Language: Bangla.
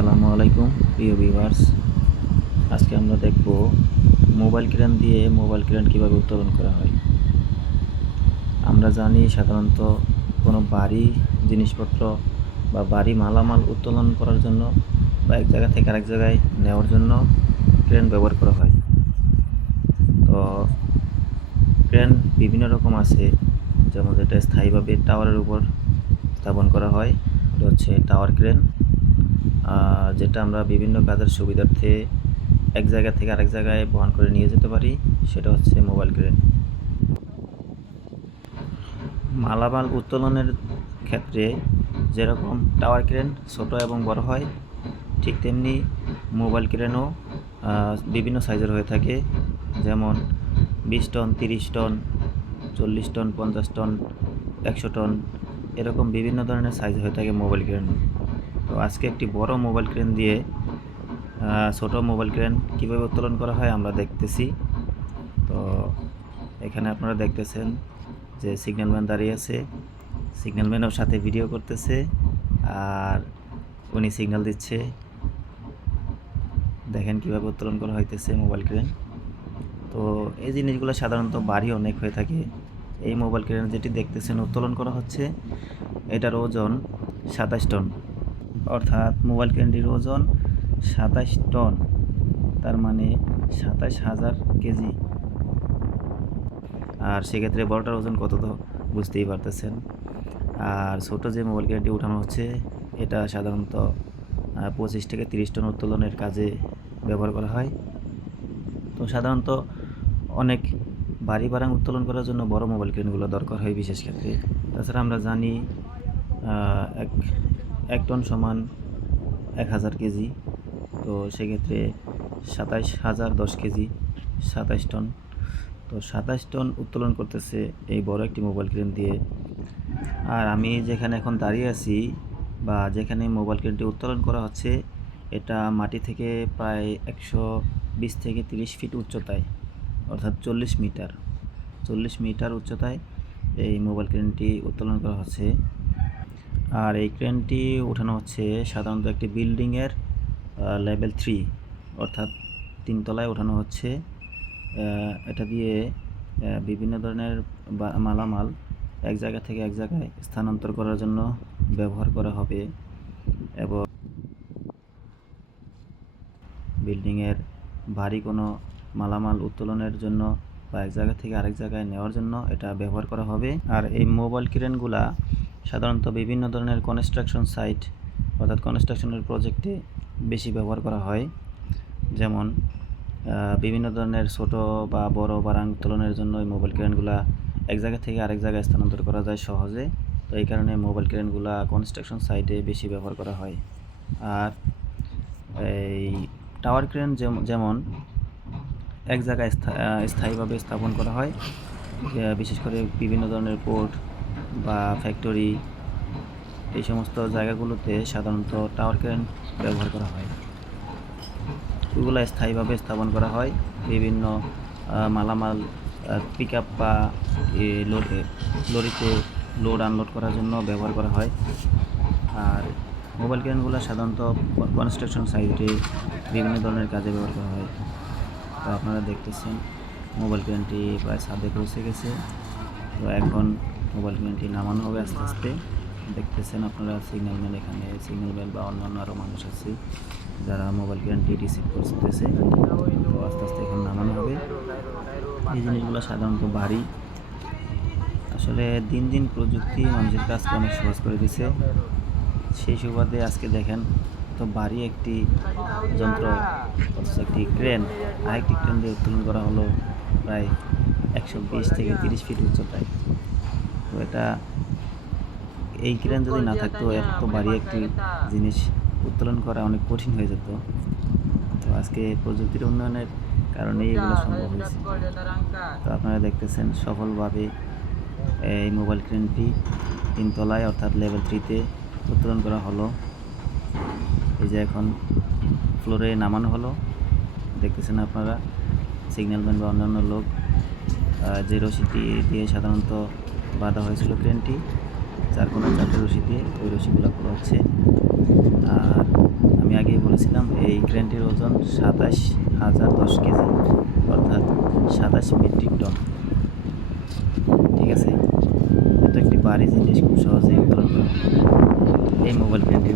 আসসালামু আলাইকুম প্রিয় ভিউয়ার্স। আজকে আমরা দেখব মোবাইল ক্রেন দিয়ে মোবাইল ক্রেন কীভাবে উত্তোলন করা হয়। আমরা জানি সাধারণত কোনো ভারী জিনিসপত্র বা ভারী মালামাল উত্তোলন করার জন্য বা এক জায়গা থেকে আরেক জায়গায় নেওয়ার জন্য ক্রেন ব্যবহার করা হয়। তো ক্রেন বিভিন্ন রকম আছে, যেমন যেটা স্থায়ীভাবে টাওয়ারের উপর স্থাপন করা হয়, এটা হচ্ছে টাওয়ার ক্রেন। যেটা আমরা বিভিন্ন কাজের সুবিধার্থে এক জায়গা থেকে আরেক জায়গায় বহন করে নিয়ে যেতে পারি, সেটা হচ্ছে মোবাইল ক্রেন। মালামাল উত্তোলনের ক্ষেত্রে যেরকম টাওয়ার ক্রেন ছোট এবং বড় হয়, ঠিক তেমনি মোবাইল ক্রেনও বিভিন্ন সাইজের হয়ে থাকে, যেমন 20 ton, 30 ton, 40 ton, 50 ton, 100 ton, এরকম বিভিন্ন ধরনের সাইজ হয়ে থাকে মোবাইল ক্রেন। তো আজকে একটি বড় মোবাইল ক্রেন দিয়ে ছোট মোবাইল ক্রেন কীভাবে উত্তোলন করা হয় আমরা দেখতেছি। তো এখানে আপনারা দেখতেছেন যে সিগন্যালম্যান দাঁড়িয়ে আছে, সিগন্যালম্যানও সাথে ভিডিও করতেছে আর উনি সিগন্যাল দিচ্ছে। দেখেন কীভাবে উত্তোলন করা হইতেছে মোবাইল ক্রেন। তো এই জিনিসগুলো সাধারণত ভারী অনেক হয়ে থাকে। এই মোবাইল ক্রেন যেটি দেখতেছেন উত্তোলন করা হচ্ছে, এটার ওজন 27 টন, অর্থাৎ মোবাইল ক্রেনটির ওজন 27 টন, তার মানে 27,000 কেজি। আর সেক্ষেত্রে বড়টার ওজন কত তো বুঝতেই পারতেছেন। আর ছোটো যে মোবাইল ক্রেনটি উঠানো হচ্ছে, এটা সাধারণত 25 থেকে 30 টন উত্তোলনের কাজে ব্যবহার করা হয়। তো সাধারণত অনেক ভারী বারাং উত্তোলন করার জন্য বড় মোবাইল ক্রেনগুলো দরকার হয় বিশেষ ক্ষেত্রে। তাছাড়া আমরা জানি এক টন সমান 1000 কেজি। তো সেক্ষেত্রে 27,000 10 কেজি 27 টন। তো 27 টন উত্তোলন করতেছে এই বড় একটি মোবাইল ক্রেন দিয়ে। আর আমি যেখানে এখন দাঁড়িয়ে আছি বা যেখানে মোবাইল ক্রেনটি উত্তোলন করা হচ্ছে, এটা মাটি থেকে প্রায় 120 থেকে 30 ফিট উচ্চতায়, অর্থাৎ 40 মিটার উচ্চতায় এই মোবাইল ক্রেনটি উত্তোলন করা হচ্ছে। আর এই ক্রেনটি উঠানো হচ্ছে সাধারণত একটি বিল্ডিংয়ের লেভেল 3, অর্থাৎ 3 তলায় উঠানো হচ্ছে। এটা দিয়ে বিভিন্ন ধরনের মালামাল এক জায়গা থেকে এক জায়গায় স্থানান্তর করার জন্য ব্যবহার করা হবে, এবং বিল্ডিংয়ের ভারী কোনো মালামাল উত্তোলনের জন্য বা এক জায়গা থেকে আরেক জায়গায় নেওয়ার জন্য এটা ব্যবহার করা হবে। আর এই মোবাইল ক্রেনগুলা সাধারণত বিভিন্ন ধরনের কনস্ট্রাকশন সাইট, অর্থাৎ কনস্ট্রাকশনের প্রজেক্টে বেশি ব্যবহার করা হয়। যেমন বিভিন্ন ধরনের ছোট বা বড় বারাং উত্তোলনের জন্য এই মোবাইল ক্রেনগুলা এক জায়গা থেকে আরেক জায়গায় স্থানান্তর করা যায় সহজে। তো এই কারণে মোবাইল ক্রেনগুলা কনস্ট্রাকশন সাইটে বেশি ব্যবহার করা হয়। আর এই টাওয়ার ক্রেন যেমন এক জায়গায় স্থায়ীভাবে স্থাপন করা হয়, বিশেষ করে বিভিন্ন ধরনের পোর্ট বা ফ্যাক্টরি, এই সমস্ত জায়গাগুলোতে সাধারণত টাওয়ার ক্রেন ব্যবহার করা হয়। এগুলো স্থায়ীভাবে স্থাপন করা হয় বিভিন্ন মালামাল পিক আপ বা লরিতে লোড আনলোড করার জন্য ব্যবহার করা হয়। আর মোবাইল ক্রেনগুলো সাধারণত কনস্ট্রাকশন সাইটে বিভিন্ন ধরনের কাজে ব্যবহার করা হয়। তো আপনারা দেখতেছেন মোবাইল ক্রেনটি প্রায় ছাদে পৌঁছে গেছে। তো এখন মোবাইল ক্রেনটি নামানো হবে আস্তে আস্তে। দেখতেছেন আপনারা সিগন্যালম্যান, এখানে সিগন্যালম্যান বা অন্যান্য আরও মানুষ আছে যারা মোবাইল ক্রেনটি রিসিভ করতেছে। তো আস্তে আস্তে এখন নামানো হবে। এই জিনিসগুলো সাধারণত ভারী। আসলে দিন দিন প্রযুক্তি মানুষের কাজকে অনেক সহজ করে দিছে। সেই সুবাদে আজকে দেখেন তো ভারী একটি যন্ত্র, অথচ একটি ক্রেন, আরেকটি ক্রেন দিয়ে উত্তোলন করা হলো প্রায় 120 থেকে 30 ফিট উচ্চতায়। তো এটা এই ক্রেন যদি না থাকতো, এত ভারী একটি জিনিস উত্তোলন করা অনেক কঠিন হয়ে যেত। তো আজকে প্রযুক্তির উন্নয়নের কারণে এগুলো সম্ভব হয়েছে। তো আপনারা দেখতেছেন সফলভাবে এই মোবাইল ক্রেনটি 3 তলায়, অর্থাৎ লেভেল 3-তে উত্তোলন করা হলো। এই যে এখন ফ্লোরে নামানো হলো, দেখতেছেন আপনারা সিগন্যালম্যান বা অন্যান্য লোক যে রশিটি দিয়ে সাধারণত বাঁধা হয়েছিল ক্রেনটি, 4 কোণা 4টে রশি দিয়ে, ওই রশিগুলো খোলা হচ্ছে। আর আমি আগে ওজন 27,010 কেজি, অর্থাৎ 27 মেট্রিক টন। ঠিক আছে, এত একটি ভারী জিনিস খুব সহজেই উত্তোলন করা হয়। এই মোবাইল ক্রেনটি